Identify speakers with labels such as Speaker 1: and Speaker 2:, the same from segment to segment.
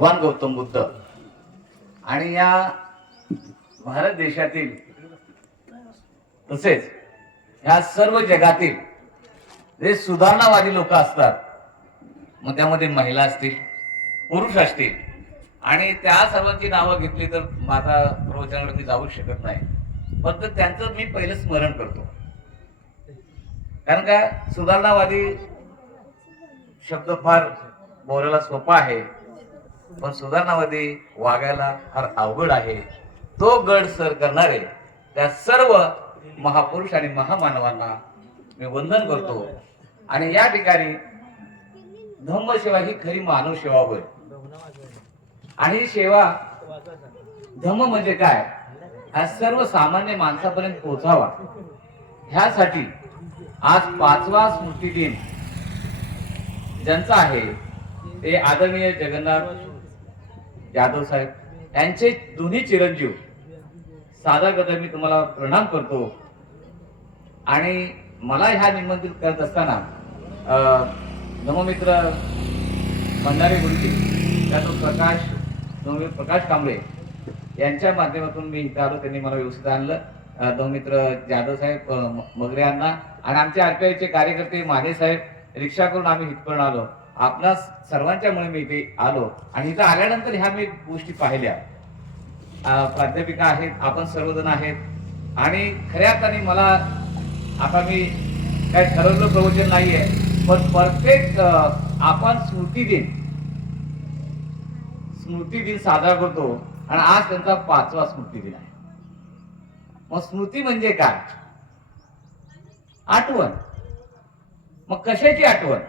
Speaker 1: भगवान गौतम बुद्ध. आणि या भारत देशातील तसेच ह्या सर्व जगातील जे सुधारणावादी लोक असतात मग त्यामध्ये महिला असतील पुरुष असतील आणि त्या सर्वांची नावं घेतली तर माझा प्रवचनाकडे मी जाऊ शकत नाही. फक्त त्यांचं मी पहिलं स्मरण करतो. कारण का सुधारणावादी शब्द फार बोलायला सोपा आहे. पण सुधारणावादी वागायला फार अवघड आहे. तो गड सर करणारे त्या सर्व महापुरुष आणि महामानवांना मी वंदन करतो. आणि या ठिकाणी धम्मसेवा ही खरी मानव सेवा होय. आणि ही सेवा धम्म म्हणजे काय? हा सर्व सामान्य माणसापर्यंत पोहोचावा. ह्यासाठी आज पाचवा स्मृती दिन ज्यांचा आहे ते आदरणीय जगन्नाथ जाधव साहेब यांचे दोन्ही चिरंजीव सादर करता मी तुम्हाला प्रणाम करतो. आणि मला ह्या निमंत्रित करत असताना अं, भंडारे गुरुजी त्यातून प्रकाश प्रकाश कांबळे यांच्या माध्यमातून मी इथं आलो त्यांनी मला व्यवस्थित आणलं. नवमित्र जाधव साहेब मगरे यांना आणि आमच्या आरपीआयचे कार्यकर्ते माने साहेब रिक्षा करून आम्ही इथपर्यंत आलो. आपणा सर्वांच्यामुळे मी इथे आलो आणि इथं आल्यानंतर ह्या मी गोष्टी पाहिल्या. प्राध्यापिका आहेत आपण सर्वजण आहेत. आणि खऱ्या अर्थाने मला आता मी काय ठरवलं प्रवचन नाहीये पण प्रत्येक आपण स्मृती दिन स्मृती दिन साजरा करतो आणि आज त्यांचा पाचवा स्मृती दिन आहे. मग स्मृती म्हणजे काय? आठवण. मग कशाची आठवण?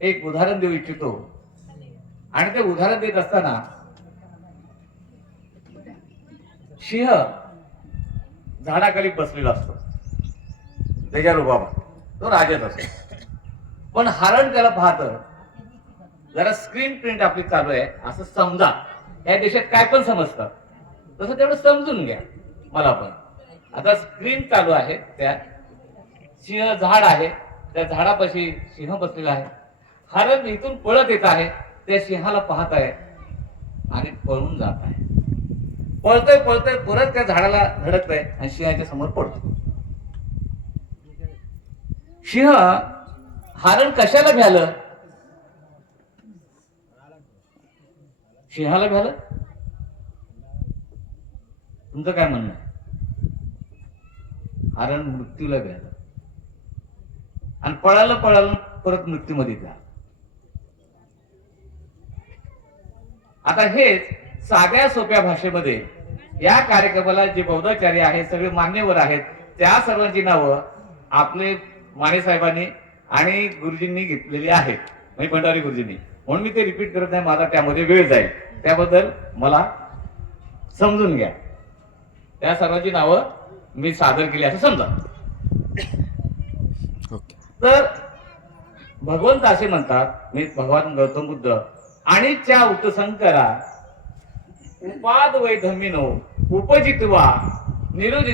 Speaker 1: एक उदाहरण देऊ इच्छितो. आणि ते उदाहरण देत असताना सिंह झाडाखाली बसलेला असतो. त्याच्या तो राजाच असतो. पण हरण त्याला पाहत जरा स्क्रीन प्रिंट आपली चालू आहे असं समजा. या देशात काय पण समजतं. तसं तेवढं समजून घ्या मला पण. आता स्क्रीन चालू आहे त्या सिंह झाड आहे त्या झाडापाशी सिंह बसलेला आहे. हरण इथून पळत येत आहे त्या सिंहाला पाहत आहे आणि पळून जात आहे. पळतोय पळतोय परत त्या झाडाला धडकतोय. आणि सिंहाच्या समोर पडतो सिंह हरण कशाला भ्यालं? सिंहाला भ्यालं? तुमचं काय म्हणणं आहे? हरण मृत्यूला भ्यालं. आणि पळालं पळालं परत मृत्यूमध्ये झालं आता हेच साध्या सोप्या भाषेमध्ये या कार्यक्रमाला जे बौद्धाचार्य आहेत सगळे मान्यवर आहेत त्या सर्वांची नावं आपले माने साहेबांनी आणि गुरुजींनी घेतलेली आहेत. म्हणजे भंडारी गुरुजींनी. म्हणून मी ते रिपीट करत नाही माझा त्यामध्ये वेळ जाईल. त्याबद्दल मला समजून घ्या. त्या सर्वांची नावं मी सादर केली असं समजा. तर भगवंत असे म्हणतात मी भगवान गौतम बुद्ध आणि त्या उपसंकरा उपाद वैधमिनो उपजितवा निरोजित